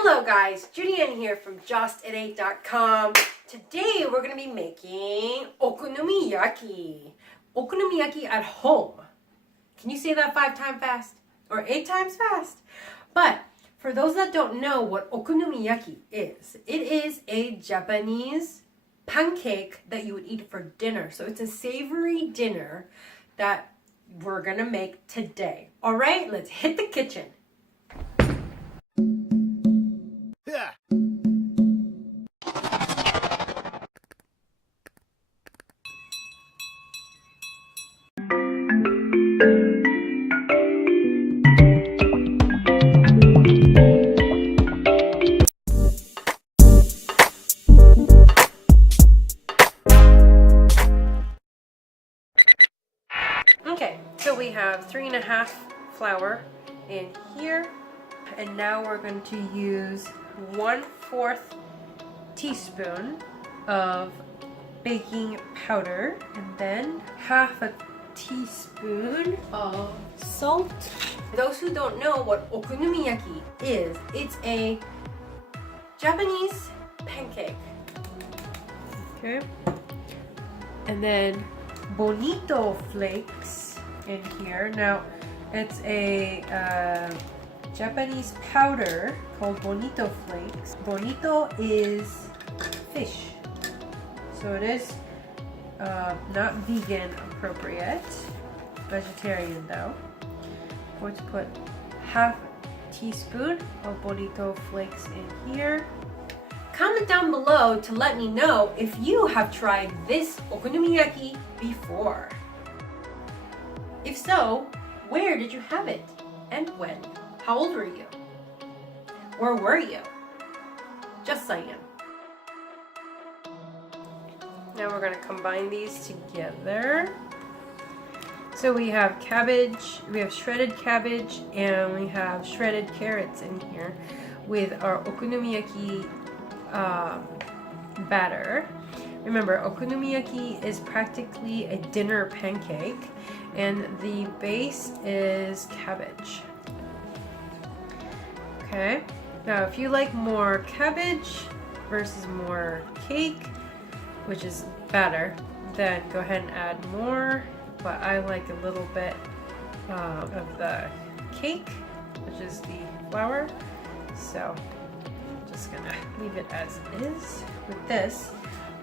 Hello guys, Julianne here from justat8.com. Today we're going to be making okonomiyaki. Okonomiyaki at home. Can you say that 5 times fast? Or 8 times fast? But for those that don't know what okonomiyaki is, it is a Japanese pancake that you would eat for dinner. So it's a savory dinner that we're going to make today. Alright, let's hit the kitchen. Yeah. Okay, so we have 3.5 flour in here, and now we're going to use 1/4 teaspoon of baking powder, and then 1/2 teaspoon of salt. For those who don't know what okonomiyaki is, it's a Japanese pancake. Okay, and then BONITO flakes in here. Now, it's a Japanese powder called BONITO flakes. BONITO is fish, so it is not vegan appropriate, vegetarian though. I'm going to put 1/2 teaspoon of BONITO flakes in here. Comment down below to let me know if you have tried this okonomiyaki before. If so, where did you have it and when? How old were you? Where were you? Just saying. Now we're going to combine these together. So we have cabbage, we have shredded cabbage, and we have shredded carrots in here with our okonomiyaki batter. Remember, okonomiyaki is practically a dinner pancake, and the base is cabbage. Okay, now if you like more cabbage versus more cake, which is batter, then go ahead and add more, but I like a little bit of the cake, which is the flour, so I'm just gonna leave it as is. With this,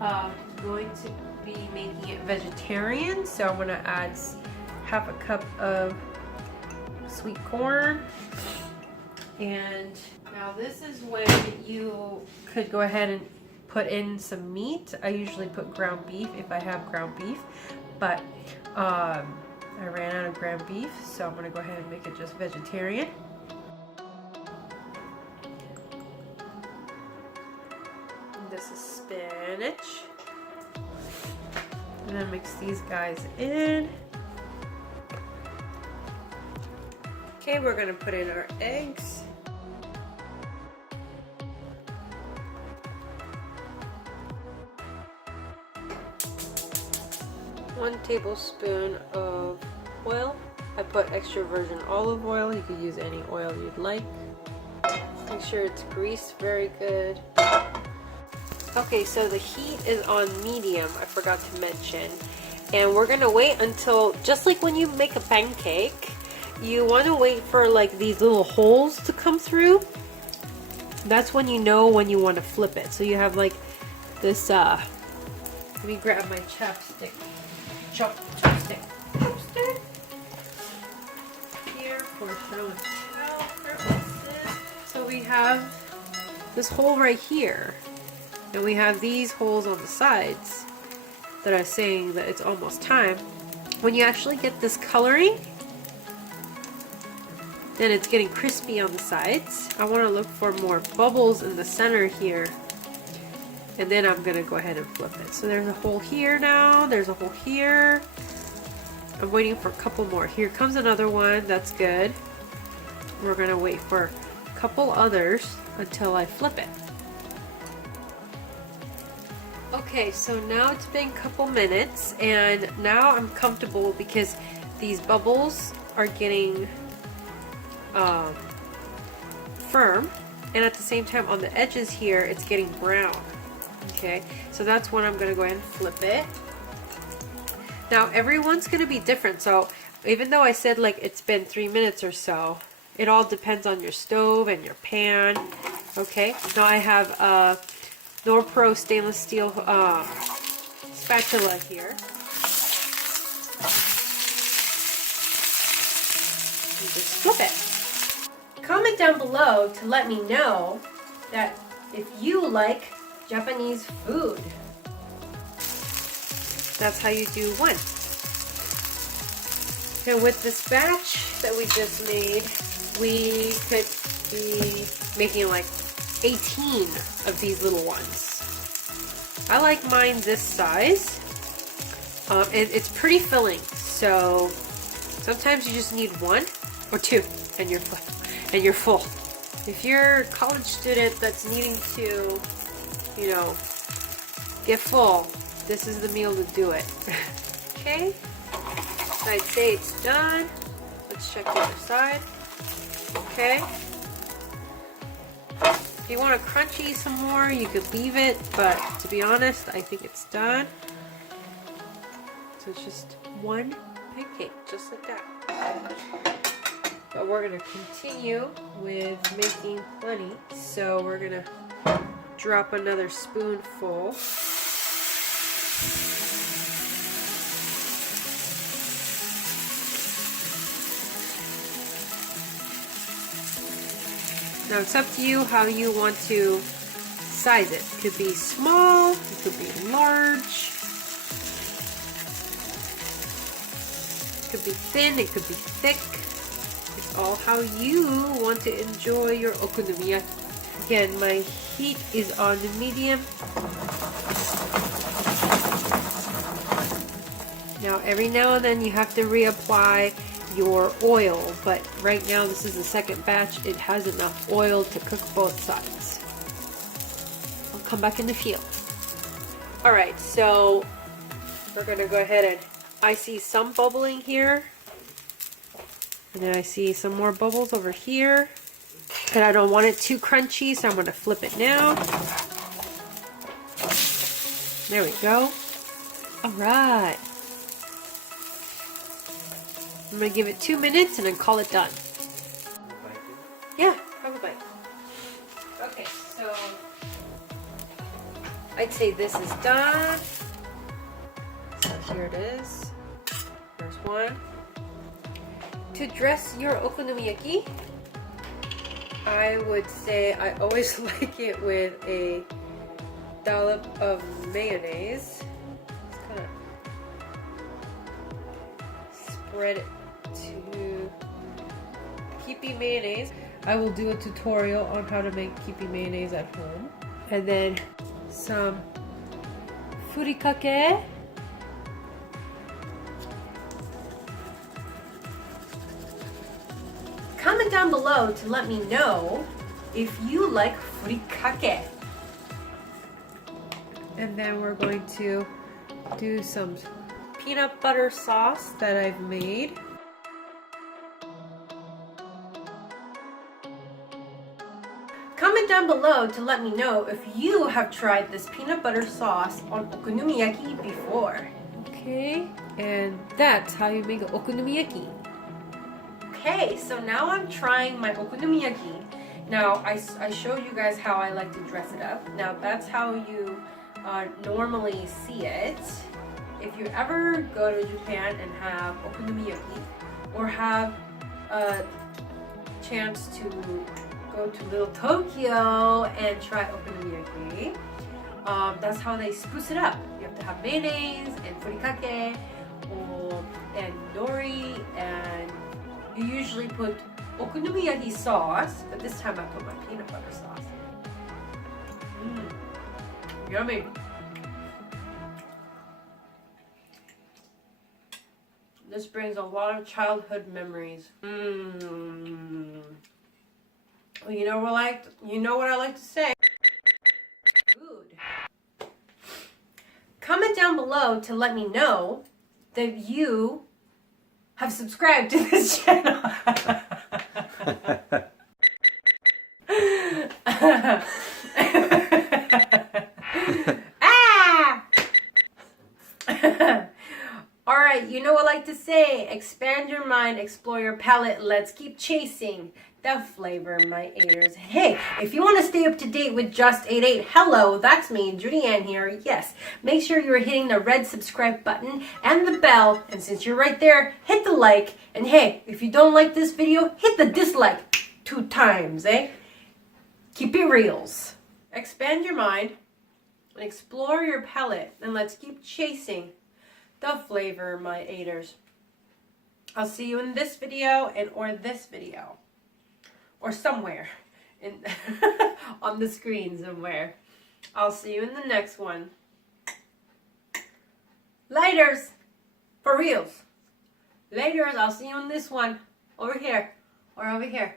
I'm going to be making it vegetarian, so I'm gonna add 1/2 cup of sweet corn. And now this is when you could go ahead and put in some meat. I usually put ground beef if I have ground beef, but I ran out of ground beef, so I'm gonna go ahead and make it just vegetarian. This is spinach. And then mix these guys in. Okay, we're gonna put in our eggs. One tablespoon of oil. I put extra virgin olive oil. You could use any oil you'd like. Make sure it's greased very good. Okay, so the heat is on medium, I forgot to mention. And we're gonna wait until, just like when you make a pancake, you want to wait for like these little holes to come through. That's when you know when you want to flip it. So you have like this, let me grab my chopstick. Chopstick. Here for show and tell purposes. So we have this hole right here. And we have these holes on the sides that are saying that it's almost time. When you actually get this coloring, then it's getting crispy on the sides. I want to look for more bubbles in the center here. And then I'm going to go ahead and flip it. So there's a hole here now. There's a hole here. I'm waiting for a couple more. Here comes another one. That's good. We're going to wait for a couple others until I flip it. Okay, so now it's been a couple minutes, and now I'm comfortable because these bubbles are getting firm. and at the same time on the edges here, it's getting brown. Okay, so that's when I'm gonna go ahead and flip it. Now everyone's gonna be different, so even though I said like it's been 3 minutes or so, it all depends on your stove and your pan. Okay, now I have a Norpro stainless steel spatula here. You just flip it. Comment down below to let me know that if you like Japanese food. That's how you do one. And with this batch that we just made, we could be making like 18 of these little ones. I like mine this size. And it's pretty filling, so sometimes you just need 1 or 2 and you're full. If you're a college student that's needing to, you know, get full, this is the meal to do it. Okay, so I'd say it's done. Let's check the other side. Okay. If you want to crunchy some more, you could leave it, but to be honest, I think it's done. So it's just one pancake, just like that. But we're going to continue with making plenty. So we're going to drop another spoonful. Now it's up to you how you want to size it. It could be small, it could be large, it could be thin, it could be thick. It's all how you want to enjoy your okonomiyaki. Again, my heat is on the medium. Now every now and then you have to reapply your oil, but right now this is the second batch. It has enough oil to cook both sides. I'll come back in the field. Alright, so we're gonna go ahead and I see some bubbling here, and then I see some more bubbles over here, and I don't want it too crunchy, so I'm gonna flip it now. There we go. Alright, I'm gonna give it 2 minutes and then call it done. Yeah, have a bite. Okay, so I'd say this is done. So here it is. There's one. To dress your okonomiyaki, I would say I always like it with a dollop of mayonnaise. Just kind of spread it to Kippy mayonnaise. I will do a tutorial on how to make Kippy mayonnaise at home. And then some furikake. Comment down below to let me know if you like furikake. And then we're going to do some peanut butter sauce that I've made. Comment down below to let me know if you have tried this peanut butter sauce on okonomiyaki before. Okay, and that's how you make an okonomiyaki. Okay, so now I'm trying my okonomiyaki. Now, I showed you guys how I like to dress it up. Now, that's how you normally see it. If you ever go to Japan and have okonomiyaki, or have a chance to go to Little Tokyo and try okonomiyaki, that's how they spruce it up. You have to have mayonnaise and furikake and nori, and you usually put okonomiyaki sauce, but this time I put my peanut butter sauce. Yummy. This brings a lot of childhood memories. Well, you know what I like to say. Food. Comment down below to let me know that you have subscribed to this channel. Ah! Alright, you know what I like to say. Expand your mind, explore your palate. Let's keep chasing the flavor, my eaters. Hey, if you want to stay up to date with Just 88, hello, that's me, Judy Ann here. Yes, make sure you're hitting the red subscribe button and the bell. And since you're right there, hit the like. And hey, if you don't like this video, hit the dislike 2 times, eh? Keep it reals. Expand your mind and explore your palate. And let's keep chasing the flavor, my eaters. I'll see you in this video or this video. Or somewhere in on the screen somewhere. I'll see you in the next one. Laters. For reals. Laters. I'll see you in this one. Over here. Or over here.